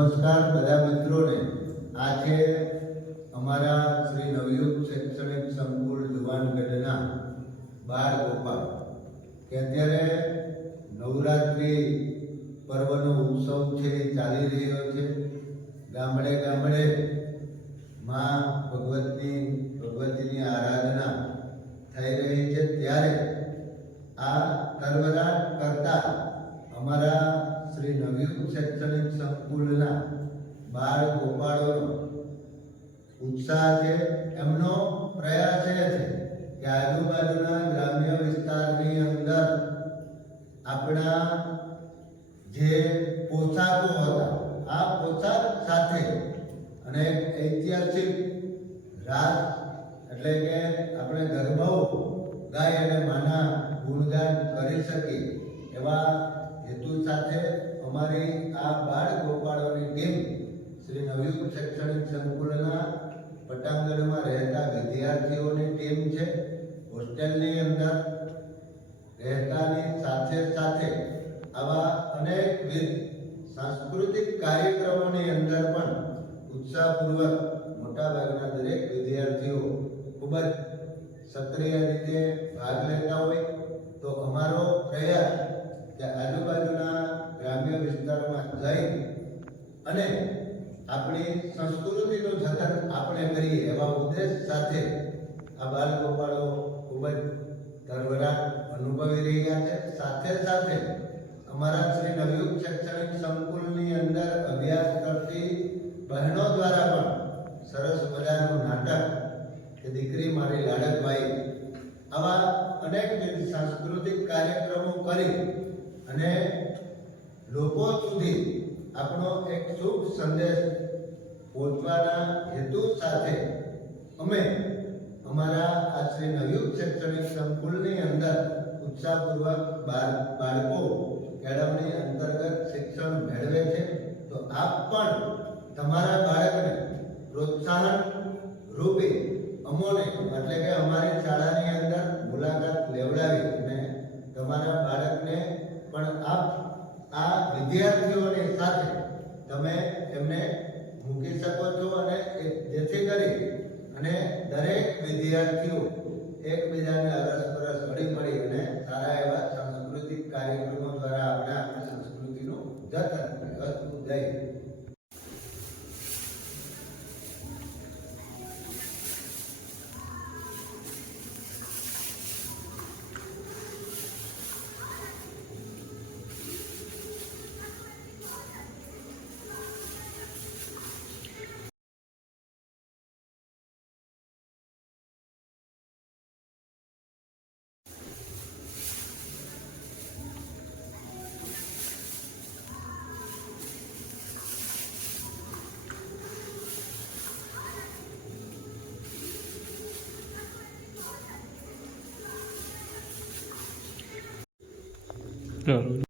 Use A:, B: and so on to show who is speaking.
A: નમસ્કાર બધા મિત્રોને. આજે અમારા શ્રી નવયુગ શૈક્ષણિક સંકુલ જુવાનગઢના બાળ ગોપાલ, કે અત્યારે નવરાત્રિ પર્વનો ઉત્સવ છે, ચાલી રહ્યો છે. ગામડે ગામડે માં ભગવતની, ભગવતીની આરાધના થઈ રહી છે. ત્યારે આ કરવરાટ કરતા અમારા શ્રી નવયુગ શૈક્ષણિક સંકુલના બાળ ગોપાળોનો ઉત્સાહ છે, એમનો પ્રયાસ એ છે કે આજુબાજુના ગ્રામ્ય વિસ્તારની અંદર આપણા જે પોશાકો હતા, આ પોશાક સાથે અને ઐતિહાસિક રાસ એટલે કે આપણે ગરબાઓ ગાય અને માના ગુણગાન કરી શકીએ એવા હેતુ સાથે અમારી આ બાળ ગોપાળોની ટીમ શ્રી નવયુગ શૈક્ષણિક સંકુલના પટાંગણમાં રહેતા વિદ્યાર્થીઓની ટીમ છે. હોસ્ટેલની અંદર રહેતાની સાથે સાથે આવા અનેકવિધ સાંસ્કૃતિક કાર્યક્રમોની અંદર પણ ઉત્સાહપૂર્વક મોટાભાગના દરેક વિદ્યાર્થીઓ ખૂબ જ સક્રિય રીતે ભાગ લેતા હોય. તો અમારો અને આપણી સંસ્કૃતિનું જતન આપણે કરીએ એવા ઉદ્દેશ સાથે આ બાલ ગોપાળો ખૂબ જ ધરવરાટ અનુભવી રહ્યા છે. સાથે સાથે અમારા શ્રી નવયુગ શૈક્ષણિક સંકુલની અંદર અભ્યાસ કરતી બહેનો દ્વારા પણ સરસ મજાનું નાટક કે દીકરી મારી લાડકભાઈ આવા અનેક સાંસ્કૃતિક કાર્યક્રમો કરી અને લોકો સુધી આપણો એક શુભ સંદેશ પહોંચવાના હેતુ સાથે અમે અમારા આ શ્રી નવયુગ શૈક્ષણિક સંકુલની અંદર ઉત્સાહપૂર્વક બાળ, બાળકો કેળવણી અંતર્ગત શિક્ષણ મેળવે છે. તો આપ પણ તમારા બાળકને પ્રોત્સાહન રૂપે અમોને, એટલે કે અમારી મૂકી શકો છો અને જેથી કરી અને દરેક વિદ્યાર્થીઓ એકબીજાને અરસપરસ હળી મળી અને સારા એવા સાંસ્કૃતિક કાર્યક્રમો દ્વારા આપણે આપણી સંસ્કૃતિનું જતન કરીએ. જય હિન્દ.
B: ચાલો